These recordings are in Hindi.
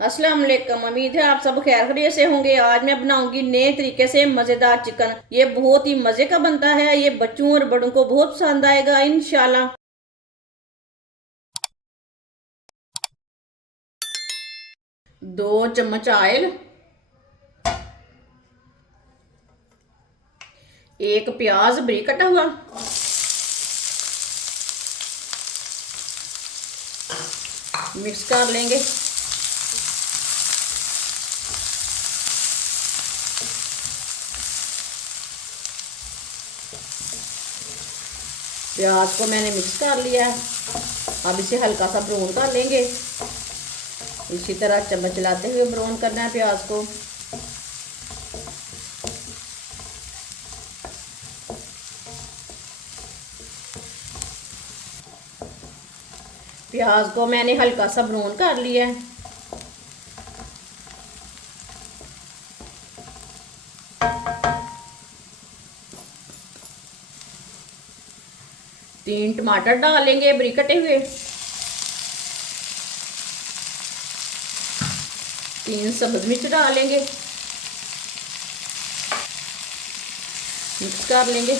अस्सलाम वालेकुम। उम्मीद है आप सब खैर खैरियत से होंगे। आज मैं बनाऊंगी नए तरीके से मज़ेदार चिकन। ये बहुत ही मज़े का बनता है। ये बच्चों और बड़ों को बहुत पसंद आएगा इंशाल्लाह। 2 चम्मच ऑयल, 1 प्याज बरीक कटा हुआ, मिक्स कर लेंगे। प्याज को मैंने मिक्स कर लिया है। अब इसे हल्का सा ब्राउन कर लेंगे। इसी तरह चम्मच चलाते हुए ब्राउन करना है प्याज को। प्याज को मैंने हल्का सा ब्राउन कर लिया है। तीन टमाटर डालेंगे बरीक कटे हुए, 3 सब्ज मिर्च डालेंगे, मिक्स कर लेंगे।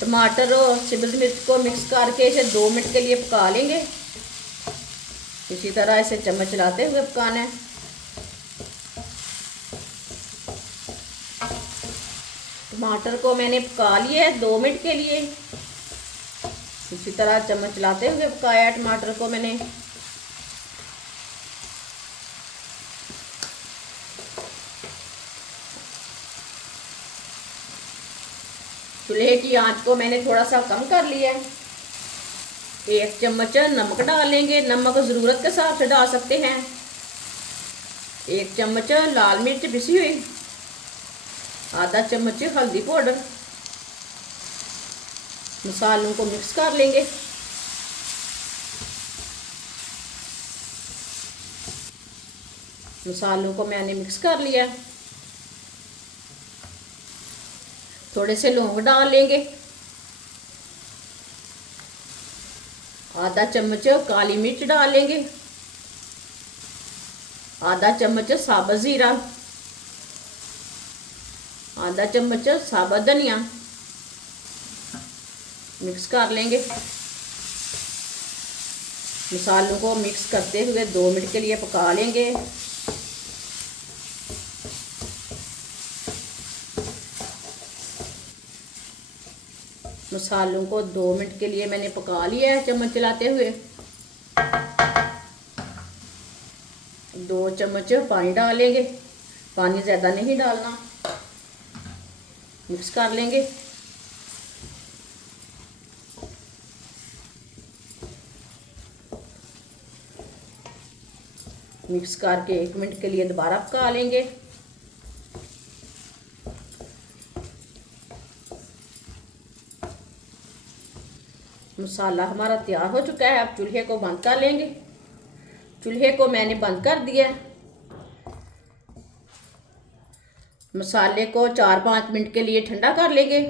टमाटर और सब्ज मिर्च को मिक्स करके इसे 2 मिनट के लिए पका लेंगे। इसी तरह इसे चम्मच चलाते हुए पकाना है। टमाटर को मैंने पका लिया है 2 मिनट के लिए। इसी तरह चम्मच चलाते हुए पकाया टमाटर को मैंने। चूल्हे की आंच को मैंने थोड़ा सा कम कर लिया है। 1 चम्मच नमक डालेंगे, नमक ज़रूरत के हिसाब से डाल सकते हैं। 1 चम्मच लाल मिर्च पिसी हुई, आधा चम्मच हल्दी पाउडर। मसालों को मिक्स कर लेंगे। मसालों को मैंने मिक्स कर लिया। थोड़े से लौंग डाल लेंगे, आधा चम्मच काली मिर्च डालेंगे, आधा चम्मच साबुत ज़ीरा, आधा चम्मच साबुत धनिया। मिक्स कर लेंगे। मसालों को मिक्स करते हुए 2 मिनट के लिए पका लेंगे। मसालों को 2 मिनट के लिए मैंने पका लिया है चम्मच चलाते हुए। 2 चम्मच पानी डालेंगे, पानी ज़्यादा नहीं डालना। मिक्स कर लेंगे। मिक्स करके 1 मिनट के लिए दोबारा पका लेंगे। मसाला हमारा तैयार हो चुका है। अब चूल्हे को बंद कर लेंगे। चूल्हे को मैंने बंद कर दिया। मसाले को 4-5 मिनट के लिए ठंडा कर लेंगे।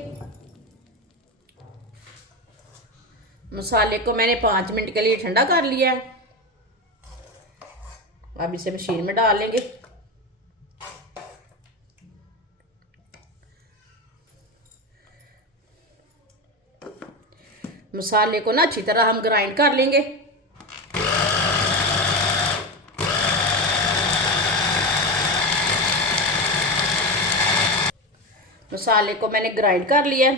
मसाले को मैंने 5 मिनट के लिए ठंडा कर लिया है। अब इसे मशीन में डाल लेंगे। मसाले को ना अच्छी तरह हम ग्राइंड कर लेंगे। मसाले को मैंने ग्राइंड कर लिया।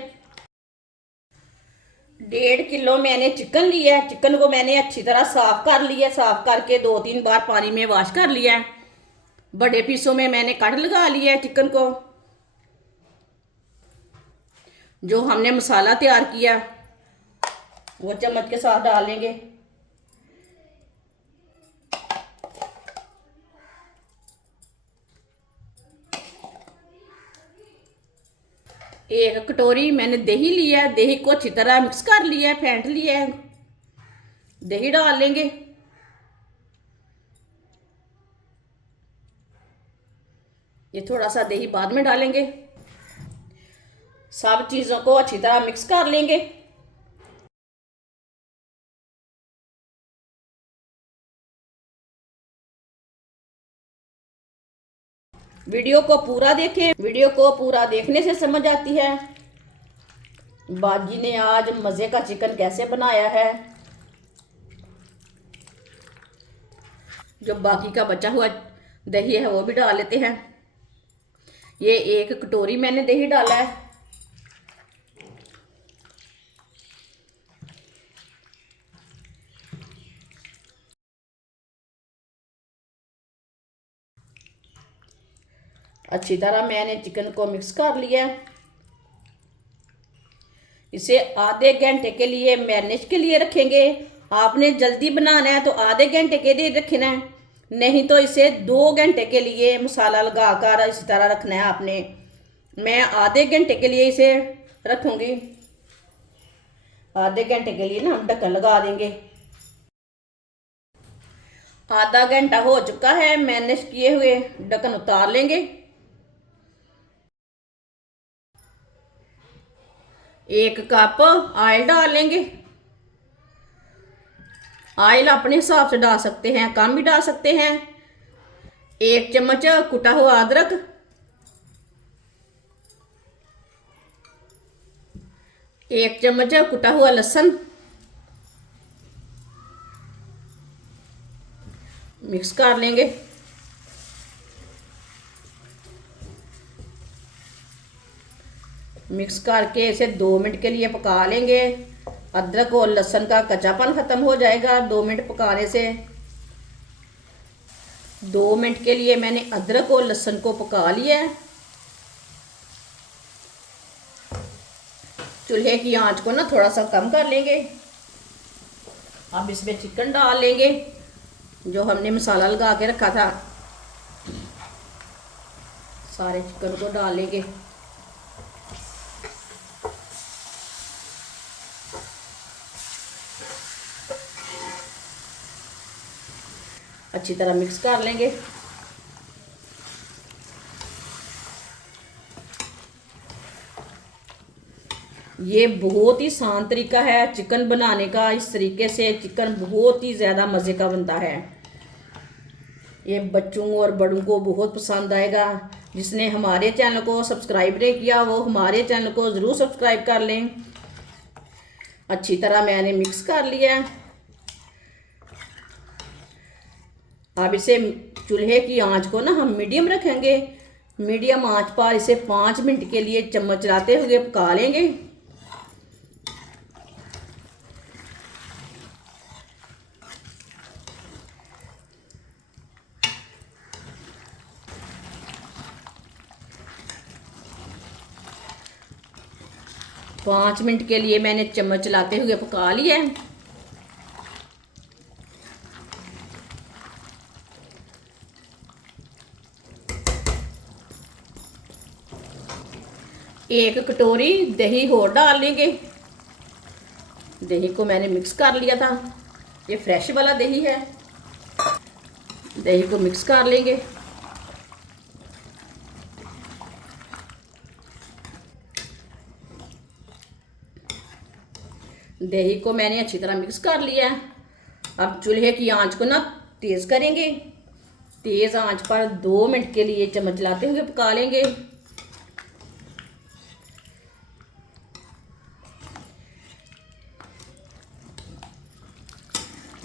1.5 किलो मैंने चिकन लिया है। चिकन को मैंने अच्छी तरह साफ कर लिया। साफ करके 2-3 बार पानी में वॉश कर लिया है। बड़े पीसों में मैंने कट लगा लिया है चिकन को। जो हमने मसाला तैयार किया वो चम्मच के साथ डालेंगे। एक कटोरी मैंने दही लिया है। दही को अच्छी तरह मिक्स कर लिया है, फेंट लिया है। दही डाल लेंगे। ये थोड़ा सा दही बाद में डालेंगे। सब चीज़ों को अच्छी तरह मिक्स कर लेंगे। वीडियो को पूरा देखें, वीडियो को पूरा देखने से समझ आती है बाजी ने आज मज़े का चिकन कैसे बनाया है। जो बाकी का बचा हुआ दही है वो भी डाल लेते हैं। ये 1 कटोरी मैंने दही डाला है। अच्छी तरह मैंने चिकन को मिक्स कर लिया है। इसे आधे घंटे के लिए मैरिनेट के लिए रखेंगे। आपने जल्दी बनाना है तो आधे घंटे के लिए रखना है, नहीं तो इसे 2 घंटे के लिए मसाला लगाकर इसी तरह रखना है आपने। मैं आधे घंटे के लिए इसे रखूँगी। आधे घंटे के लिए ना हम ढक्कन लगा देंगे। आधा घंटा हो चुका है, मैरिनेट किए हुए ढक्कन उतार लेंगे। 1 कप ऑयल डाल लेंगे। ऑयल अपने हिसाब से डाल सकते हैं, कम भी डाल सकते हैं। 1 चम्मच कुटा हुआ अदरक, 1 चम्मच कुटा हुआ लहसुन मिक्स कर लेंगे। मिक्स करके इसे 2 मिनट के लिए पका लेंगे। अदरक और लहसुन का कच्चापन ख़त्म हो जाएगा 2 मिनट पकाने से। 2 मिनट के लिए मैंने अदरक और लहसुन को पका लिया है। चूल्हे की आंच को ना थोड़ा सा कम कर लेंगे। अब इसमें चिकन डाल लेंगे जो हमने मसाला लगा के रखा था। सारे चिकन को डाल लेंगे। अच्छी तरह मिक्स कर लेंगे। ये बहुत ही आसान तरीका है चिकन बनाने का। इस तरीके से चिकन बहुत ही ज़्यादा मज़े का बनता है। ये बच्चों और बड़ों को बहुत पसंद आएगा। जिसने हमारे चैनल को सब्सक्राइब नहीं किया वो हमारे चैनल को ज़रूर सब्सक्राइब कर लें। अच्छी तरह मैंने मिक्स कर लिया है। अब इसे चूल्हे की आंच को ना हम मीडियम रखेंगे। मीडियम आंच पर इसे 5 मिनट के लिए चम्मच चलाते हुए पका लेंगे। पाँच मिनट के लिए मैंने चम्मच चलाते हुए पका लिया है। एक कटोरी दही और डाल लेंगे। दही को मैंने मिक्स कर लिया था। ये फ्रेश वाला दही है। दही को मिक्स कर लेंगे। दही को मैंने अच्छी तरह मिक्स कर लिया है। अब चूल्हे की आंच को ना तेज़ करेंगे। तेज़ आंच पर 2 मिनट के लिए चम्मच चलाते हुए पका लेंगे।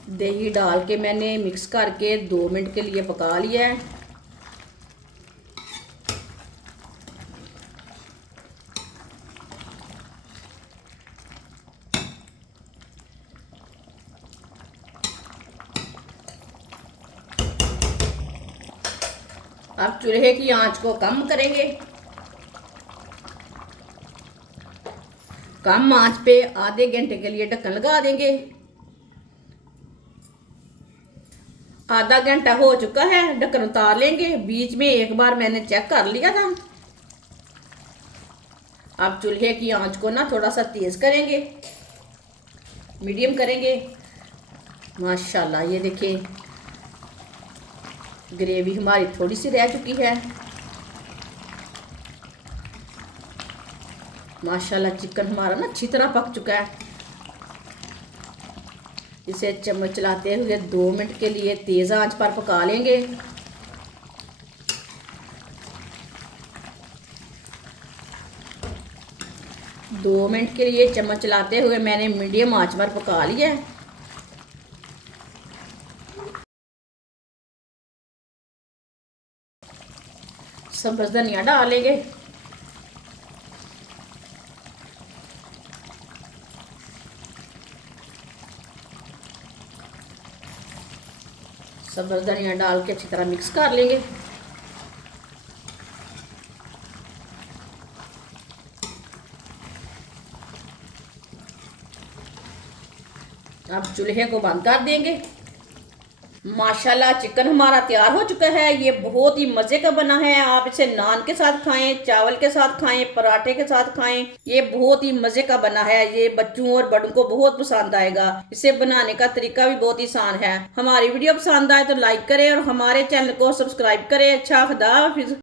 दही डाल के मैंने मिक्स करके 2 मिनट के लिए पका लिया है। अब चूल्हे की आंच को कम करेंगे। कम आंच पे आधे घंटे के लिए ढक्कन लगा देंगे। आधा घंटा हो चुका है, ढक्कन उतार लेंगे। बीच में एक बार मैंने चेक कर लिया था। अब चूल्हे की आंच को ना थोड़ा सा तेज़ करेंगे, मीडियम करेंगे। माशाल्लाह ये देखिए ग्रेवी हमारी थोड़ी सी रह चुकी है। माशाल्लाह चिकन हमारा ना अच्छी तरह पक चुका है। इसे चम्मच चलाते हुए 2 मिनट के लिए तेज़ आंच पर पका लेंगे। 2 मिनट के लिए चम्मच चलाते हुए मैंने मीडियम आंच पर पका लिया है। सब्ज़ धनिया डालेंगे। सब्ज़ धनिया डाल के अच्छी तरह मिक्स कर लेंगे। अब चूल्हे को बंद कर देंगे। माशाल्लाह चिकन हमारा तैयार हो चुका है। ये बहुत ही मज़े का बना है। आप इसे नान के साथ खाएं, चावल के साथ खाएं, पराठे के साथ खाएं। ये बहुत ही मज़े का बना है। ये बच्चों और बड़ों को बहुत पसंद आएगा। इसे बनाने का तरीका भी बहुत ही आसान है। हमारी वीडियो पसंद आए तो लाइक करें और हमारे चैनल को सब्सक्राइब करें। अच्छा खुदा हाफिज़।